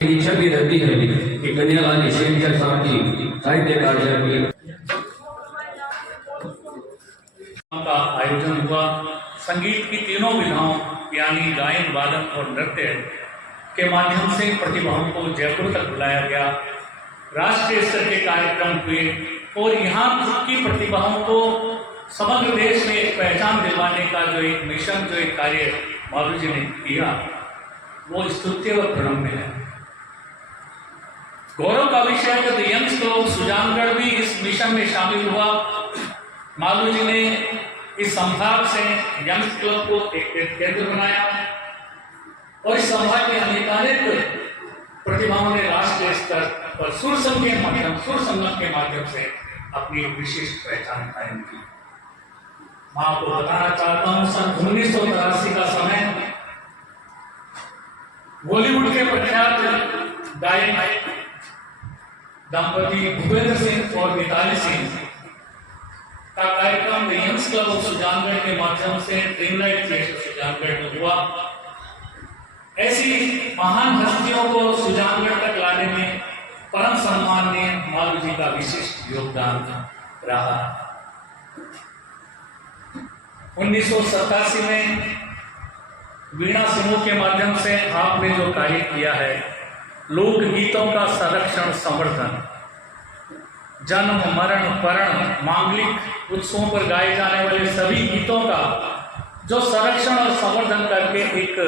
इच्छा भी रहती है कि कन्यालाल शेख के साथ ही साहित्य कार्य की का आयोजन हुआ। संगीत की तीनों विधाओं यानी गायन, वादन और नृत्य के माध्यम से प्रतिभाओं को जयपुर तक बुलाया गया। राष्ट्रीय स्तर के कार्यक्रम हुए और यहाँ की प्रतिभाओं को समग्र देश में एक पहचान दिलवाने का जो एक मिशन, जो एक कार्य मालू जी ने किया, वो स्तुत्य व प्रणम्य है। गौरव का विषय है कि यंग क्लब सुजानगढ़ भी इस मिशन में शामिल हुआ। मालू जी ने इस संभाग से यंग क्लब को एक केंद्र बनाया और इस संभाग में अनेकानेक प्रतिभाओं ने राष्ट्रीय स्तर पर सुर संगम के माध्यम से अपनी विशिष्ट पहचान कायम की। मैं आपको बताना चाहता हूं, सन 1983 का समय बॉलीवुड के प्रख्यात गायक दंपति भूपेंद्र सिंह और मिताली सिंह का कार्यक्रम यंग्स क्लब ऑफ सुजानगढ़ के माध्यम से ड्रीमलाइट थिएटर सुजानगढ़ में हुआ। ऐसी महान हस्तियों को सुजानगढ़ तक लाने में परम सम्माननीय मालू जी का विशिष्ट योगदान रहा। 1987 में वीणा समूह के माध्यम से आपने जो कार्य किया है, लोक गीतों का संरक्षण संवर्धन, जन्म मरण परण मांगलिक उत्सवों पर गाए जाने वाले सभी गीतों का जो संरक्षण और संवर्धन करके एक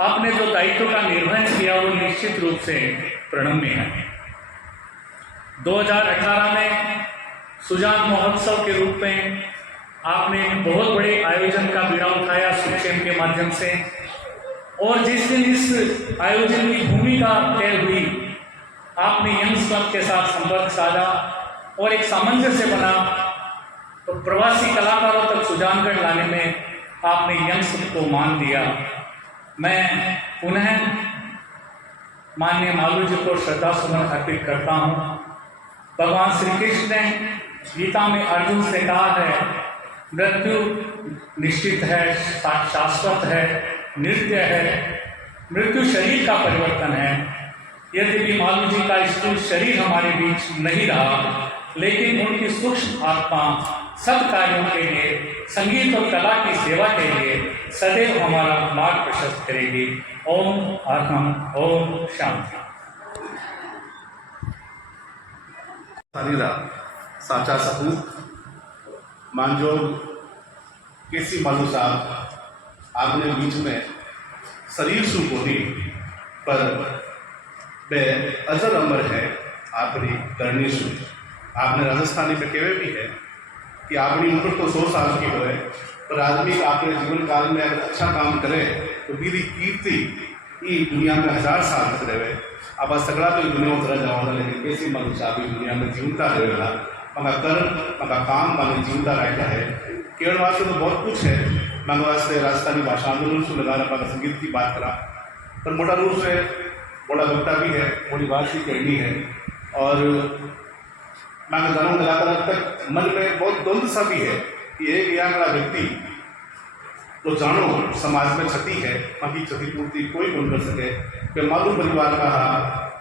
आपने जो दायित्व का निर्वहन किया, वो निश्चित रूप से प्रणम्य है। 2018 में सुजान महोत्सव के रूप में आपने बहुत बड़े आयोजन का बीड़ा उठाया सुक्षेम के माध्यम से, और जिस दिन इस आयोजन की भूमिका तय हुई, आपने यंग्स क्लब के साथ संपर्क साधा और एक सामंजस्य बना, तो प्रवासी कलाकारों तक सुजानगढ़ लाने में आपने यंग्स को मान दिया। मैं पुनः माननीय मालू जी को श्रद्धा सुमन अर्पित करता हूँ। भगवान श्री कृष्ण ने गीता में अर्जुन से कहा है, मृत्यु निश्चित है, शाश्वत है, नित्य है, मृत्यु शरीर का परिवर्तन है। यद्यपि मालू जी का स्थूल शरीर हमारे बीच नहीं रहा, लेकिन उनकी सूक्ष्म आत्मा सत्कार्यों के लिए, संगीत और कला की सेवा के लिए सदैव हमारा मार्ग प्रशस्त करेगी। ओम अरहम, ओम शांति। साचा सपूत मानजोर केसी मालू साहब, आपने बीच में शरीर सुकोनी पर बे अजर अमर है आपकी करनी सु। आपने राजस्थानी में कहवे भी है कि अपनी उम्र तो 100 साल की हो, पर आदमी अपने जीवन काल में अगर अच्छा काम करे तो मेरी कीर्ति ये दुनिया में 1000 साल तक रहे। अब सगड़ा तो दुनिया उतरा जाओ, लेकिन कैसी मालू साहब दुनिया में जीवता रहेगा। मगा कर्म मगा काम माने जीवता रहता है। केवल वास्ते तो बहुत कुछ है, मगर वास्ते राजस्थानी भाषा आंदोलन से लगा रहा संगीत की बात करा, पर मोटा रूप से बड़ा वक्ता भी है, बड़ी बात भी करनी है। और मैं जानूँ लगातार तक मन में बहुत द्वंद्व सा भी है कि एक यहाँ बड़ा व्यक्ति तो जानो समाज में क्षति है, बाकी क्षतिपूर्ति कोई नहीं कर सके। वे मालू परिवार का,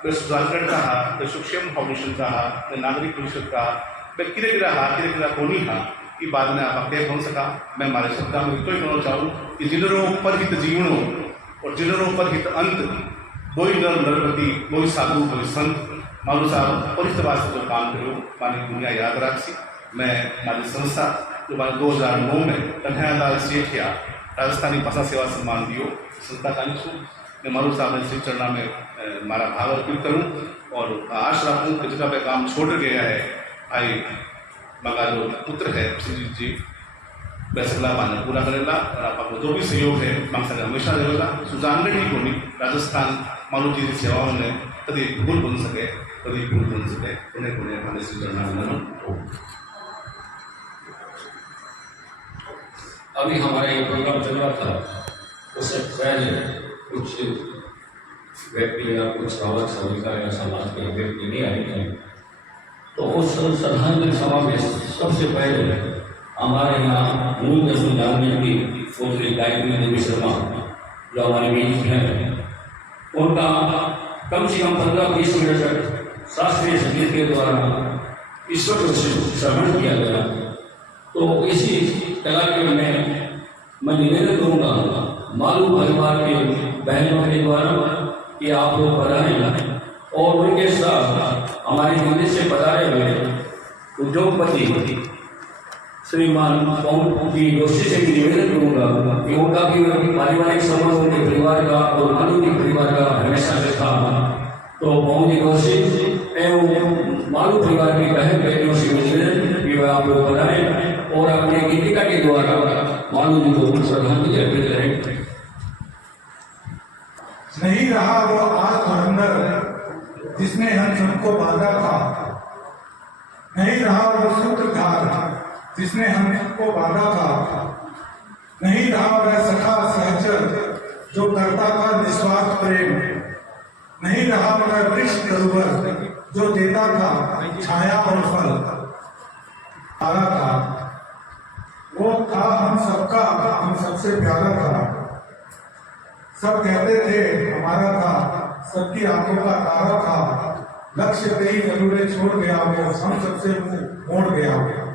वे सुजानगढ़ का, वे सुक्षेम फाउंडेशन का, वे नागरिक परिषद का, वे किरे किरा कोनी हा, ये बात में आप कह कौन सका। मैं हमारे शब्दा में तो ही कहना चाहूँ कि जिनरों पर हित जीवनों और जिनरों पर हित अंत, कोई नर नरपति, कोई साधु, कोई संत। मालू साहब परिस्थित वास्ते जो काम करो मानी दुनिया याद रखी। मैं हमारी संस्था जो 2009 में कन्हैयालाल सेठ या राजस्थानी भाषा सेवा सम्मान दियो संस्था का छूँ। मैं मालू साहब ने श्री चरणा में हमारा भाव अर्पित करूँ और आशा रखूँ कि जगह पे काम छोड़ गया है भाई मगा जो पुत्र है श्रीजीत जी, वैसला पाने पूरा करेगा और आपको जो भी सहयोग है मांग हमेशा रहेगा। सुजानगढ़ ही होनी राजस्थान मालू जी की सेवाओं ने कभी भूल बन सके, कभी भूल बन सके। पुणे पुणे हमारे श्री चरणा। अभी हमारा ये प्रोग्राम चल रहा था, उससे पहले कुछ व्यक्ति या कुछ रावत सविता या समाज के व्यक्ति नहीं आए थे, तो उस श्रद्धांजलि सभा में सबसे पहले हमारे यहाँ मूल सुजानगढ़ की सोचरी गायत्री देवी शर्मा जो हमारे बीच हैं, उनका कम से कम 15-20 मिनट तक शास्त्रीय संगीत के द्वारा ईश्वर को श्रवण किया गया। तो इसी कला के मैं निवेदन करूँगा मालू परिवार के बहनों के द्वारा कि आप लोग पधारें और उनके साथ हमारे दिल्ली से पधारे हुए उद्योगपति श्रीमान पवन जी जोशी से भी निवेदन करूँगा कि उनका भी पारिवारिक संबंध उनके परिवार का और मालू के परिवार का हमेशा से था। तो पवन जी जोशी एवं मालू परिवार की बहन बेटियों से निवेदन कि वह आप लोग पधारें और अपने गीतिका के द्वारा मालू जी को श्रद्धांजलि अर्पित करें। नहीं रहा वो आग धुरंधर जिसने हम सबको बांधा था, नहीं रहा वो सूत्रधार जिसने हम सबको बांधा था, नहीं रहा वह सखा सहचर जो करता था निस्वार्थ प्रेम, नहीं रहा वह वृक्ष तरुवर जो देता था छाया और फल, आरा था वो था हम सबका, हम सबसे प्यारा था। सब कहते थे हमारा था, सबकी आंखों का तारा था, लक्ष्य पे ही अधूरे छोड़ गया वो, हम सबसे मुंह मोड़ गया वो।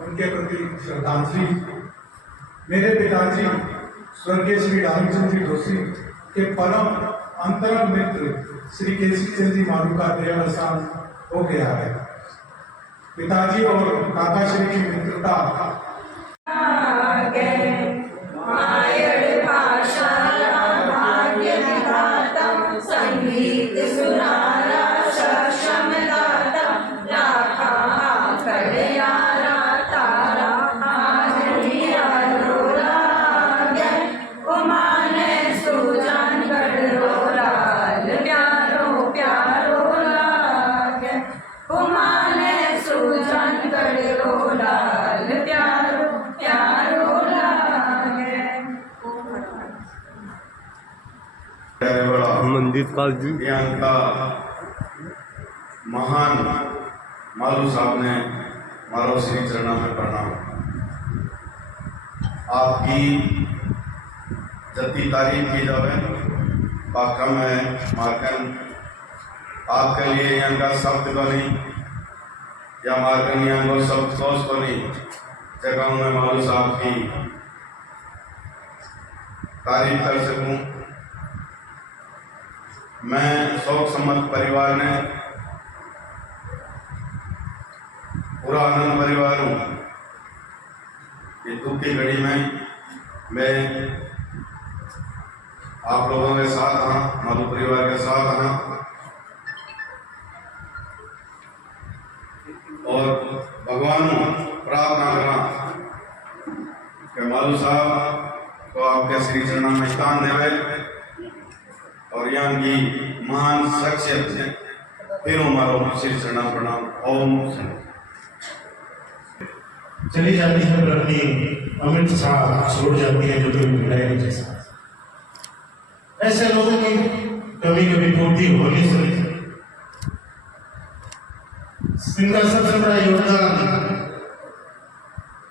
उनके प्रति श्रद्धांजलि। मेरे पिताजी स्वर्गीय श्री रामचंद्र जी जोशी के परम अंतरंग मित्र श्री केसी चंद जी मालू का देहावसान हो गया है। पिताजी और काकाश्री की मित्रता संगीत सुनारा सक्षम दाता लाखा खड़ियारा तारा आजलिया रोला गए उमाने सुजान गढ़रोलाल प्यारो प्यारो लागे उमाने सुजान गढ़रोलाल प्यारो प्यारो लागे। मंदिर पाल जी का महान मालू साहब ने मारो श्री चरणों में प्रणाम। आपकी जति तारीफ की जावे कम है मार्कन आपके लिए यहाँ का शब्द को नहीं या मार्कन यहाँ को शब्द सोच को नहीं जगह में मालू साहब की तारीफ कर सकूं। मैं शोक सम्मत परिवार ने पूरा आनंद परिवार हूँ। ये दुख की घड़ी में मैं आप लोगों के साथ हाँ, मालू परिवार के साथ हाँ, और भगवान प्रार्थना करा कि मालू साहब को आपके श्री चरणों में स्थान देवे और यहाँ की महान शख्सियत से फिर हमारा श्री चरण प्रणाम। ओम चली जाती है पर अपनी अमित साथ छोड़ जाती है जो कभी मिलाए के साथ। ऐसे लोगों की कभी कभी पूर्ति हो नहीं सकती। इनका सबसे बड़ा योगदान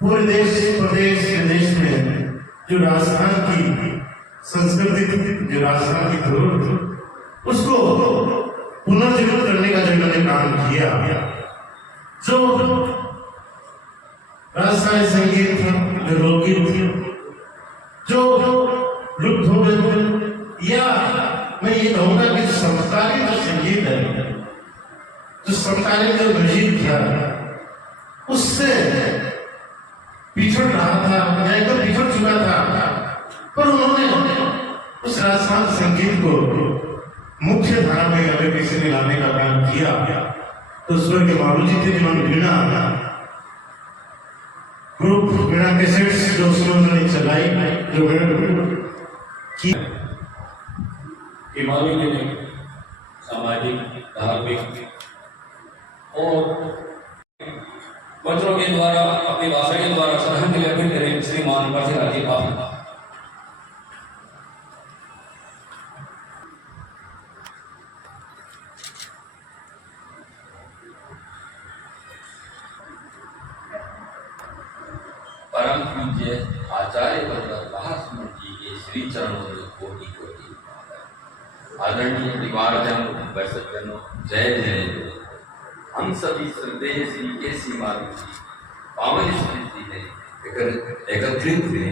पूरे देश प्रदेश विदेश में जो राजस्थान की संस्कृति थी, जो राजस्थान की धरोहर थी, उसको पुनर्जीवित करने का जो इन्होंने काम किया, जो राजस्थानी संगीत था, जो लोकगीत थे, जो लुप्त हो गए थे, या मैं ये कहूँगा कि समकालीन जो संगीत है, जो समकालीन जो म्यूजिक था, उससे पिछड़ रहा था या तो पिछड़ चुका था, पर उन्होंने उस राजस्थान संगीत को मुख्य धारा में अगर किसी ने लाने का काम किया तो स्वर्गीय मालू जी थे जिन्होंने वीणा ग्रुप वीणा कैसेट्स जो उन्होंने चलाई, जो की कि मालू जी ने सामाजिक धार्मिक और वचनों के द्वारा अपनी भाषा के द्वारा श्रद्धांजलि अर्पित करें श्रीमान परशुराम जी बाबू। परम पूज्य आचार्य वल्लभ भास्कर जी के श्री चरणों में कोटि कोटि आदरणीय परिवारजन व सज्जनों, जय जय। हम सभी श्रद्धेय श्री केसी मालू की पावन स्मृति में एकत्रित हुए।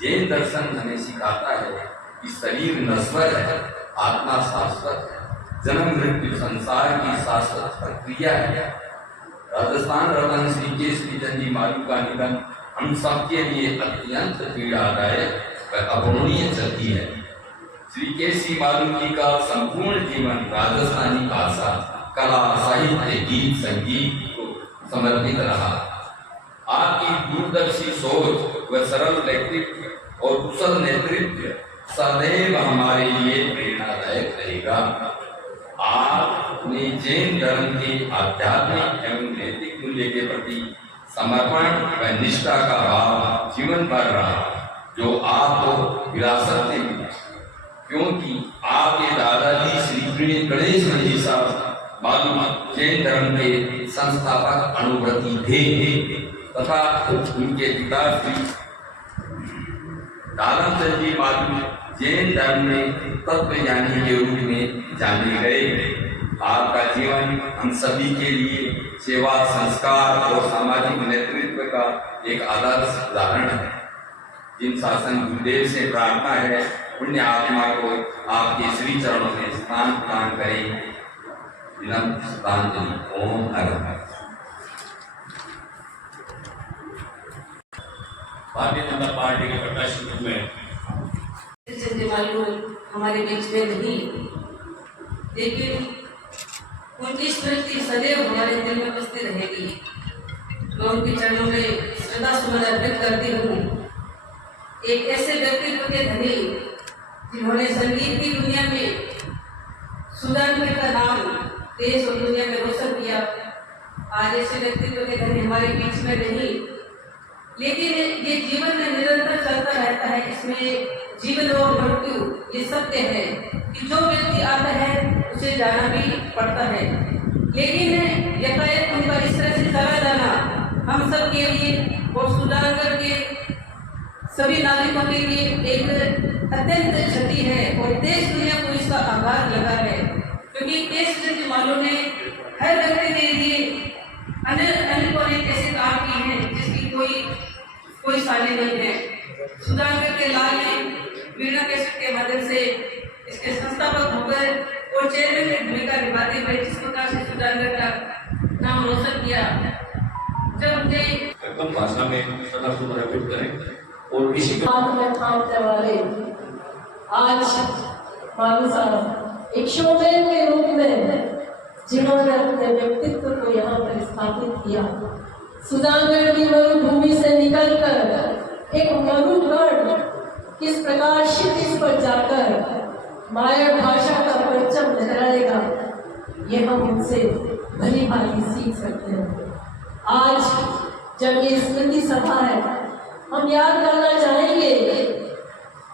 जैन दर्शन हमें सिखाता है कि शरीर नश्वर है, आत्मा शाश्वत है। जन्म मृत्यु संसार की शाश्वत प्रक्रिया है। राजस्थान रतन श्री केसरी चंद जी मालू का निधन हम सबके लिए अत्यंत पीड़ादायक व अपूरणीय क्षति है। श्री केसी मालू जी का संपूर्ण जीवन राजस्थानी भाषा, कला, साहित्य, गीत, संगीत को समर्पित रहा। आपकी दूरदर्शी सोच व सरल व्यक्तित्व और कुशल नेतृत्व सदैव हमारे लिए प्रेरणादायक रहेगा। आपने जैन धर्म के आध्यात्मिक एवं नैतिक मूल्य के प्रति समर्पण व निष्ठा का भाव जीवन भर रहा, जो आपको विरासत में मिला, क्योंकि आपके दादाजी श्री गणेश जी साहब मालूम जैन धर्म के संस्थापक अनुव्रती थे तथा उनके पिता श्री दारामचंद जी मालू जैन धर्म में तत्वज्ञानी के रूप में जाने गए। आपका जीवन हम सभी के लिए सेवा, संस्कार और सामाजिक नेतृत्व का एक आदर्श उदाहरण है। जिन शासन गुरुदेव से प्रार्थना है पुण्य आत्मा को आपके श्री चरणों में स्थान प्रदान करें। विनम्र श्रद्धांजलि। ओम हर हर। भारतीय जनता पार्टी के प्रत्याशी रूप में मालू हमारे बीच में नहीं, लेकिन उनकी स्मृति सदैव हमारे दिल में बसती रहेगी। मैं उनके चरणों में श्रद्धा सुमन अर्पित करती हूँ। एक ऐसे व्यक्तित्व के धनी जिन्होंने संगीत की दुनिया में सुजानगढ़ का नाम देश और दुनिया में रोशन किया। आज ऐसे व्यक्तित्व के धनी हमारे बीच में नहीं, लेकिन ये जीवन में निरंतर चलता रहता है। इसमें जीवन और मृत्यु ये सत्य है कि जो व्यक्ति आता है उसे जाना भी पड़ता है, लेकिन यकायक उनका इस तरह से चला जाना हम सब के लिए और सुजानगढ़ के सभी नागरिकों के लिए एक अत्यंत क्षति है और देश दुनिया को इसका आघात लगा है, क्योंकि केसरी मालू ने हर व्यक्ति के लिए अनेक ऐसे काम किए हैं जिसकी कोई साझी नहीं है। सुजानगढ़ के लाल ने वीणा कैसेट के माध्यम से इसके संस्थापक होकर और चेयरमैन की भूमिका निभाते हुए जिस प्रकार से सुजानगढ़ का नाम रोशन किया। जब मुझे एकदम भाषा में श्रद्धा सुमन अर्पित करें और इसी हाथ में थामने वाले आज मालू साहब एक शोमैन के रूप में जिन्होंने अपने व्यक्तित्व को यहाँ पर स्थापित किया। सुजानगढ़ की मरुभूमि से निकलकर एक मरुगढ़ किस प्रकार क्षितिज पर जाकर माया भाषा का परचम लहराएगा, ये हम उनसे भली भांति सीख सकते हैं। आज जब ये स्मृति सभा है, हम याद करना चाहेंगे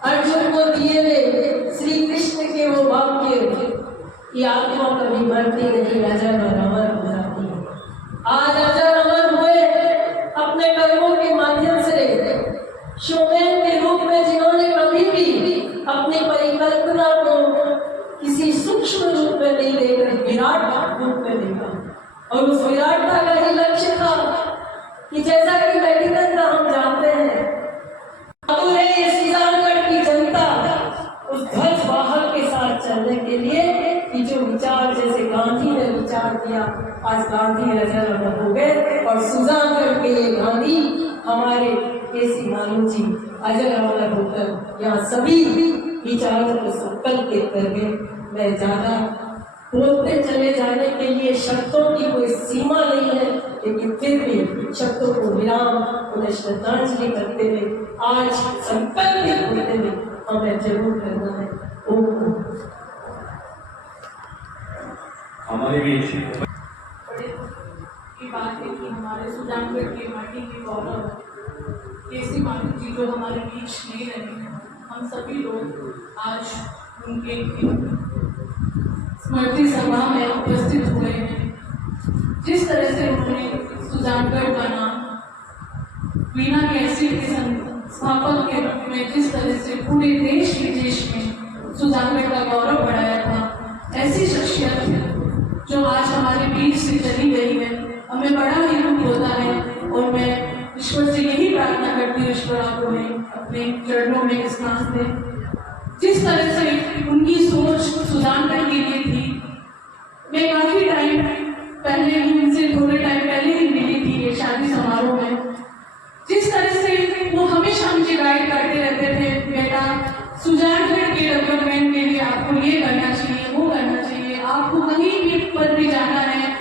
अर्जुन को दिए हुए श्री कृष्ण के वो वाक्य कि आत्मा कभी मरती नहीं, अजर और अमर हो जाती है। आज अजर अमर हुए अपने कर्मों के माध्यम से शोमैन के रूप में, जिन्होंने कभी भी अपनी परिकल्पना को किसी सूक्ष्म रूप में नहीं देखकर विराट रूप में देखा, और उस विराटता का ही लक्ष्य था कि जैसा कि मेडिकल का हम जानते हैं, ये सुजानगढ़ की जनता उस ध्वज वाहक के साथ चलने के लिए कि जो विचार जैसे गांधी ने विचार किया, आज गांधी अजर अमर हो गए और सुजानगढ़ के ये गांधी हमारे केसी मालू जी अजर अमर होकर यहाँ सभी विचारों को संकल्पित करके मैं ज्यादा बोलते चले जाने के लिए शब्दों की कोई सीमा नहीं है, लेकिन फिर भी शब्दों को विराम, उन्हें श्रद्धांजलि करते हुए आज संकल्पित होते हुए हमें जरूर करना है। हमारे बीच की बात है कि हमारे सुजानगढ़ की माटी की गौरव केसी मालू जी जो हमारे बीच नहीं रहे हैं, हम सभी लोग आज उनके स्मृति सभा में उपस्थित हुए हैं। जिस तरह से उन्होंने सुजानगढ़ का नाम वीणा कैसेट के संस्थापक के रूप में जिस तरह से पूरे देश विदेश में सुजानगढ़ का गौरव बढ़ाया था। ऐसी शख्सियत जो आज हमारे बीच से चली गई है, हमें बड़ा ही दुख होता है और मैं ईश्वर से यही प्रार्थना करती हूँ, ईश्वर आप उन्हें अपने चरणों में स्नान दें। जिस तरह से उनकी सोच सुजानगढ़ के लिए थी, मैं काफी टाइम पहले उनसे थोड़े टाइम पहले ही मिली थी ये शादी समारोह में। जिस तरह से वो हमेशा मुझे गाइड करते रहते थे, बेटा सुजानगढ़ के डेवलपमेंट के लिए आपको ये करना चाहिए, वो करना चाहिए, आपको कहीं भी पर भी जाना है,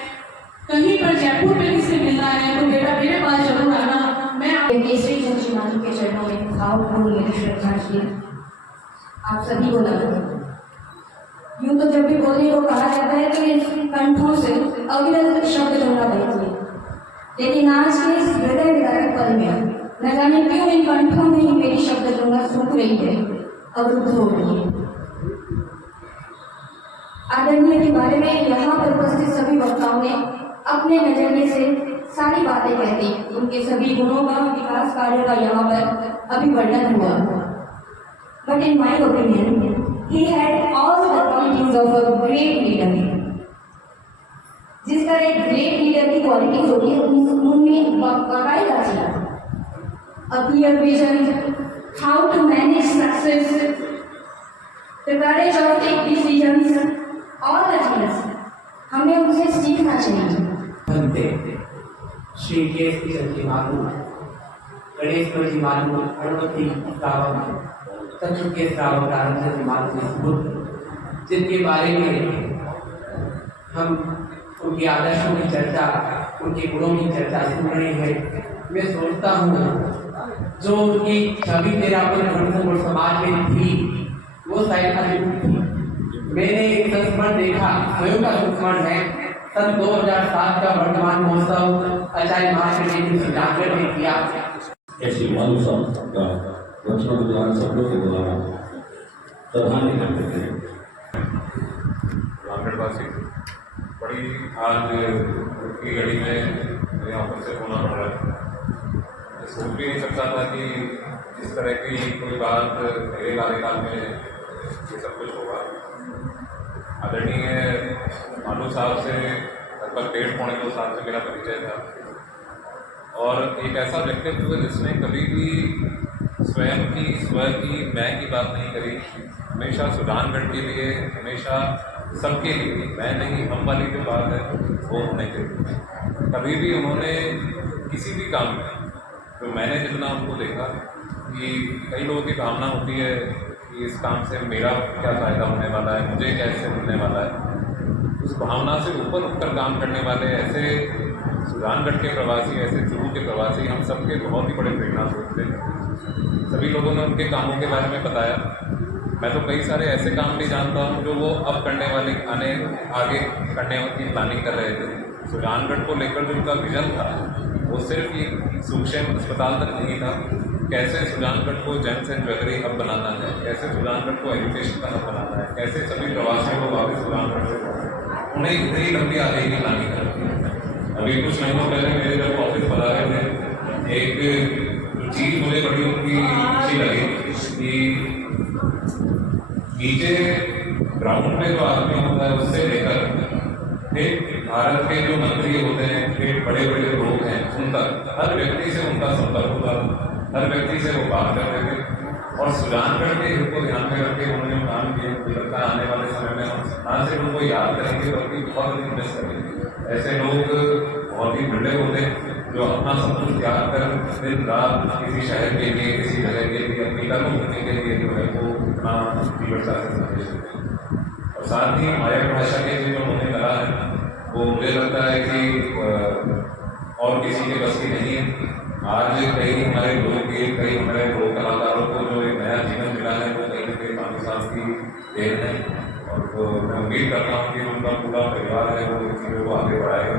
कहीं पर जयपुर में किसी मिलना है तो बेटा मेरे पास जरूर आना। मैं केसरी चंद जी मालू के चरणों में भावपूर्ण मेरी श्रद्धांजलि आप सभी को नमन। यूं तो जब भी बोलने को कहा जाता है तो इस कंठों से अविरल शब्द गंगा बहती है, लेकिन आज के इस हृदय विदारक पल में न जाने क्यों इन कंठों में ही मेरी शब्द गंगा सूख रही है, अवरुद्ध हो रही है। आदरणीय के बारे में यहाँ पर उपस्थित सभी वक्ताओं ने अपने नजरिए से सारी बातें कह दी। उनके सभी गुणों का, विकास कार्यों का यहाँ पर अभी वर्णन हुआ। But in my opinion he had all the qualities of a great leader. जिस तरह एक ग्रेट लीडर की क्वालिटीज होती है उनमें बाकायदा थी a clear vision, how to manage success, the courage of take decisions, all the things हमें उनसे सीखना चाहिए। बनते श्री केसरी चंद जी मालू, गणेश्वर जी मालू, गणपति श्रावक, तत्व के श्रावक आनंद जी मालू, जिनके बारे में हम उनके आदर्शों की चर्चा, उनके गुणों की चर्चा सुन रहे हैं। मैं सोचता हूँ जो उनकी छवि मेरा अपने रणथंभौर समाज में थी वो शायद अद्भुत थी। मैंने एक संस्मरण देखा, स्वयं का संस्मरण है, सन 2007 का वर्तमान महोत्सव आचार्य महाशय ने सुजानगढ़ में किया। ऐसी मालू साहब का वर्तमान विधान शब्दों के द्वारा प्रधान करते हैं। सुजानगढ़वासी बड़ी आज की घड़ी में यहाँ पर से होना पड़ रहा है। सोच भी नहीं सकता था कि इस तरह की कोई बात मेरे कार्यकाल में ये सब कुछ होगा। आदरणीय मालू साहब से लगभग 1.5-2 साल से मेरा परिचय था और एक ऐसा व्यक्तित्व जिसने कभी भी स्वयं की, स्व की, मैं की बात नहीं करी। हमेशा सुजानगढ़ के लिए, हमेशा सबके लिए, मैं नहीं हम वाली जो बात है वो उन्होंने करी। कभी भी उन्होंने किसी भी काम में, तो मैंने जितना उनको देखा कि कई लोगों की भावना होती है कि इस काम से मेरा क्या फ़ायदा होने वाला है, मुझे कैसे मिलने वाला है, उस भावना से ऊपर उठकर काम करने वाले ऐसे सुजानगढ़ के प्रवासी, ऐसे चुरू के प्रवासी हम सबके बहुत ही बड़े प्रेरणा स्रोत थे। सभी लोगों ने उनके कामों के बारे में बताया। मैं तो कई सारे ऐसे काम भी जानता हूँ जो वो अब करने वाले, आगे करने की प्लानिंग कर रहे थे। सुजानगढ़ को लेकर जो उनका विजन था वो सिर्फ एक सूक्ष्म अस्पताल तक नहीं था, कैसे सुजानगढ़ को जेम्स एंड ज्वेलरी हब बनाना है, कैसे सुजानगढ़ को एजुकेशन का हब बनाना है, कैसे सभी प्रवासियों को वापस सुजानगढ़ से उन्हें इतनी लंबी आगे की प्लानिंग करती है। अभी कुछ महीनों पहले मेरे जब ऑफिस पधा रहे थे, एक चीज़ मुझे बड़ी उनकी अच्छी लगी कि नीचे ग्राउंड में जो आदमी होता है उससे लेकर फिर भारत के जो मंत्री होते हैं, फिर बड़े बड़े लोग हैं, उन तक हर व्यक्ति से उनका संपर्क होता, हर व्यक्ति से वो बात करते थे और सुजानगढ़ के हित को ध्यान में रख के उन्होंने काम किया। मुझे लगता है आने वाले समय में हम ना सिर्फ उनको याद करेंगे बल्कि बहुत अधिक मिस करेंगे। ऐसे लोग बहुत ही बड़े होते हैं जो अपना सब कुछ त्याग कर दिन रात किसी शहर के लिए, किसी जगह के लिए, अपनी कर्म भूमि के लिए जो है वो इतना तीव्रता से संदेश देते हैं। और साथ ही माया भाषा के लिए जो उन्होंने कहा है वो मुझे लगता है कि और किसी के बस की नहीं है। आज कई हमारे लोगों के, कई हमारे लोक कलाकारों को जो एक नया जीवन मिला है वो कहीं न कहीं मालू साहब की देन है और तो मैं उम्मीद करता हूँ कि उनका पूरा परिवार है वो इस चीज़ों को आगे बढ़ाएगा।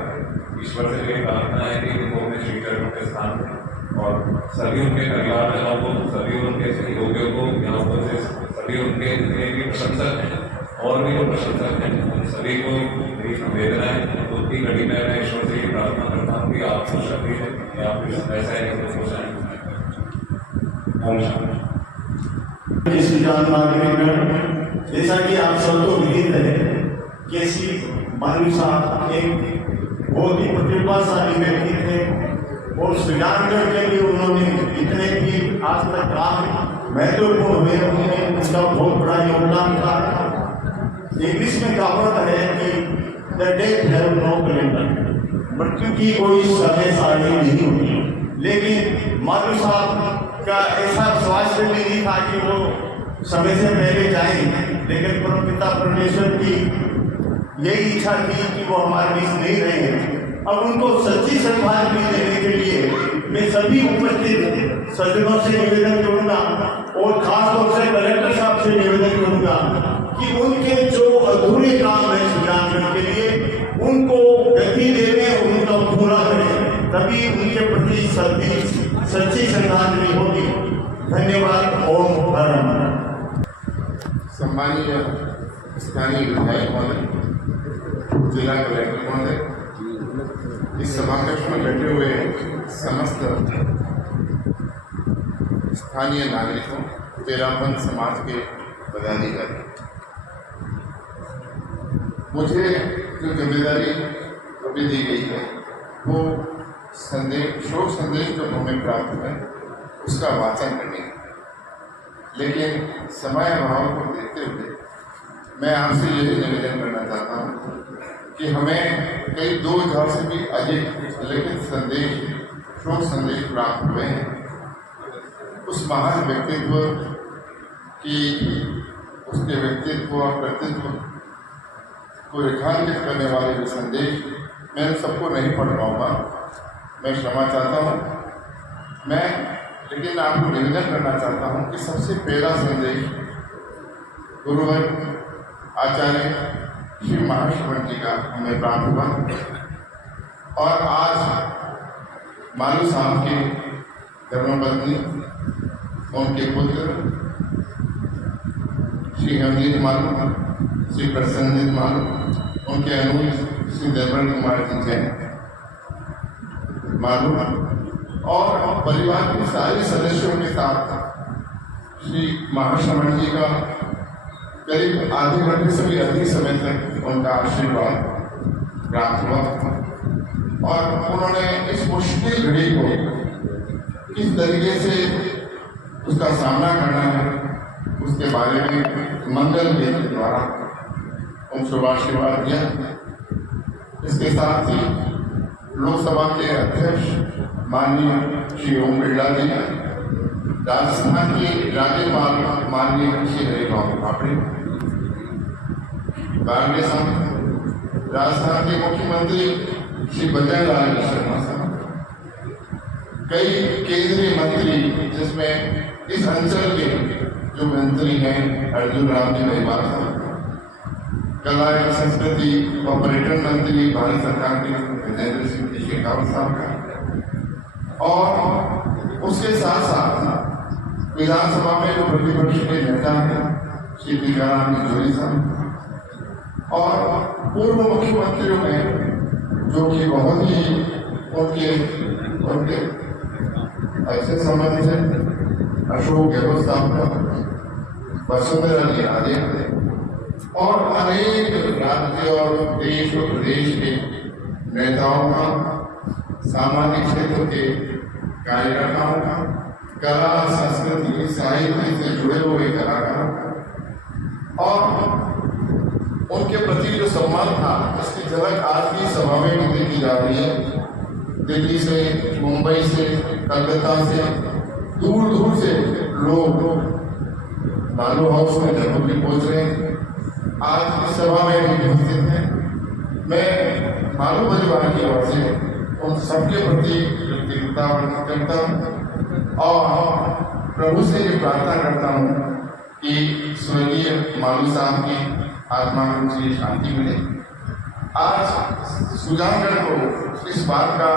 ईश्वर से मेरी प्रार्थना है कि उनको अपने श्री चरणों के स्थान दें और सभी उनके परिवारजनों को, सभी उनके सहयोगियों को, यहाँ पर से सभी उनके जितने भी प्रशंसक हैं और भी जो प्रशंसक हैं उन सभी को मेरी संवेदना है। उनकी घड़ी में मैं ईश्वर से ये प्रार्थना करता हूँ कि आपको शक्ति है कि आप ऐसा है कि सोच आए। इस विचार मार्ग जैसा कि आप सबको विदित है, केसी मालू साहब एक बहुत ही प्रतिभाशाली व्यक्ति थे और सुजानगढ़ के लिए उन्होंने इतने भी आज तक काम महत्वपूर्ण हुए, उन्होंने उनका बहुत बड़ा योगदान था। इंग्लिश में कहावत है कि the death have no calendar, मृत्यु की कोई समय सारणी नहीं होती, लेकिन मालू साहब का ऐसा स्वास्थ्य भी नहीं था कि वो समय से पहले जाएं, लेकिन परमपिता परमेश्वर की यही इच्छा थी कि वो हमारे बीच नहीं रहे। अब उनको सच्ची श्रद्धांजलि देने के लिए मैं सभी उपस्थित सज्जनों से निवेदन करूंगा और खास तौर से कलेक्टर साहब से निवेदन करूंगा कि उनके जो अधूरे काम है सुजानगढ़ के लिए उनको गति देने, उनका पूरा करें, तभी उनके प्रति सच्ची श्रद्धांजलि होगी। धन्यवाद। ओम हर नमः। सम्मानीय स्थानीय विधायक महोदय, जिला कलेक्टर महोदय, इस सभाकक्ष में बैठे हुए समस्त स्थानीय नागरिकों, तेरापंथ समाज के पदाधिकारी, मुझे जो जिम्मेदारी अभी दी गई है वो शोक संदेश जो हमें प्राप्त है उसका वाचन करने है, लेकिन समय अभाव को देखते हुए मैं आपसे यही निवेदन करना चाहता हूँ कि हमें कई 2000 से भी अधिक लिखित संदेश, शोक संदेश प्राप्त हुए हैं। उस महान व्यक्तित्व की, उसके व्यक्तित्व और कृतित्व को रेखांकित करने वाले जो संदेश मैं सबको नहीं पढ़ पाऊँगा, मैं क्षमा चाहता हूँ। मैं लेकिन आपको निवेदन करना चाहता हूँ कि सबसे पहला संदेश गुरुवर आचार्य श्री महाश्रवण जी का हमें प्राप्त हुआ और आज मालू साहब के धर्मपत्नी, उनके पुत्र श्री हरदीप मालू, श्री प्रसन्नजीत मालू, उनके अनुज श्री निर्मल कुमार जी जैन मालू और परिवार के सारे सदस्यों के साथ श्री महाश्रवण जी का करीब आधे घंटे से भी अधिक समय तक उनका आशीर्वाद प्राप्त हुआ और उन्होंने इस मुश्किल घड़ी को किस तरीके से उसका सामना करना है उसके बारे में मंगल के द्वारा उन शुभ आशीर्वाद दिया। इसके साथ ही लोकसभा के अध्यक्ष माननीय श्री ओम बिरला जी, राजस्थान के राज्यपाल माननीय श्री हरिभाऊ बापड़े, बारडे साहब, राजस्थान के मुख्यमंत्री श्री बजरंग लाल शर्मा साहब, कई केंद्रीय मंत्री जिसमें इस अंचल के जो मंत्री हैं अर्जुन राम जी महिवाल साहब, कला एवं संस्कृति व पर्यटन मंत्री भारत सरकार के विजेंद्र सिंह शेखावत साहब का और उसके साथ साथ विधानसभा में जो प्रतिपक्ष के नेता हैं श्री टीकाराम येचुरी साहब और पूर्व मुख्यमंत्रियों में जो कि बहुत ही उनके अच्छे संबंध से अशोक गहलोत साहब का, वसुंधरा जी आदि और अनेक राज्य और देश और प्रदेश के नेताओं का, सामाजिक क्षेत्र के कार्यकर्ताओं का, कला संस्कृति साहित्य से जुड़े हुए कलाकारों का और उनके प्रति जो सम्मान था इसकी झलक आज की सभा में भी देखी जा रही है। दिल्ली से, मुंबई से, कलकत्ता से, दूर दूर से लोग मालू हाउस में जन्मभूमि पहुंच रहे हैं, आज इस सभा में भी उपस्थित हैं। मैं मालू परिवार की ओर से उन सबके प्रति कृतज्ञता व्यक्त करता हूँ और प्रभु से ये प्रार्थना करता हूँ कि स्वर्गीय मालू साहब की आत्मा को श्री शांति मिले। आज सुजानगढ़ को इस बात का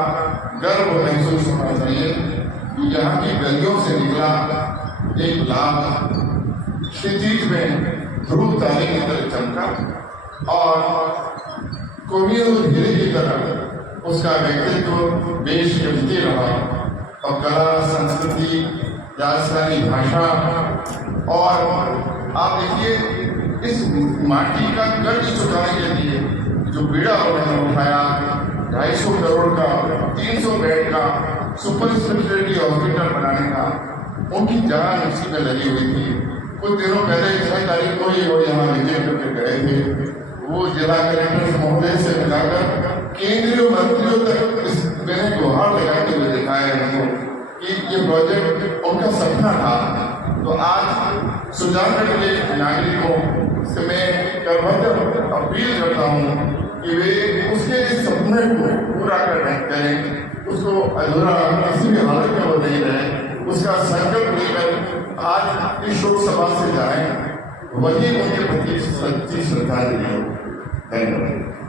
गर्व महसूस होना चाहिए कि यहाँ की गलियों से निकला एक लाभ क्षितिज में ध्रुव तारे की तरह चमका और कोविल हीरे की तरह उसका व्यक्तित्व देश जमते रहा और कला संस्कृति राजस्थानी भाषा और आप देखिए इस माटी का कर्ज चुकाने के लिए जो बीड़ा उन्होंने उठाया, 250 करोड़ का 300 बेड का सुपर स्पेशलिटी हॉस्पिटल बनाने का, उनकी जान उसी में लगी हुई थी। कुछ दिनों पहले 6 तारीख को ही वो यहाँ विजिट करके गए थे। वो जिला कलेक्टर महोदय से मिलाकर केंद्रीय मंत्रियों तक इस मैंने गुहार लगाते हुए दिखाया उनको कि ये प्रोजेक्ट उनका सपना था। तो आज सुजानगढ़ के नागरिकों से मैं करवत अपील करता हूँ कि वे उसके इस सपने को पूरा करें, उसको अधूरा किसी भी हालत में वो नहीं रहे, उसका संकल्प लेकर आज इस शोक सभा से जाएं, वही उनके प्रति सच्ची श्रद्धांजलि हो। धन्यवाद।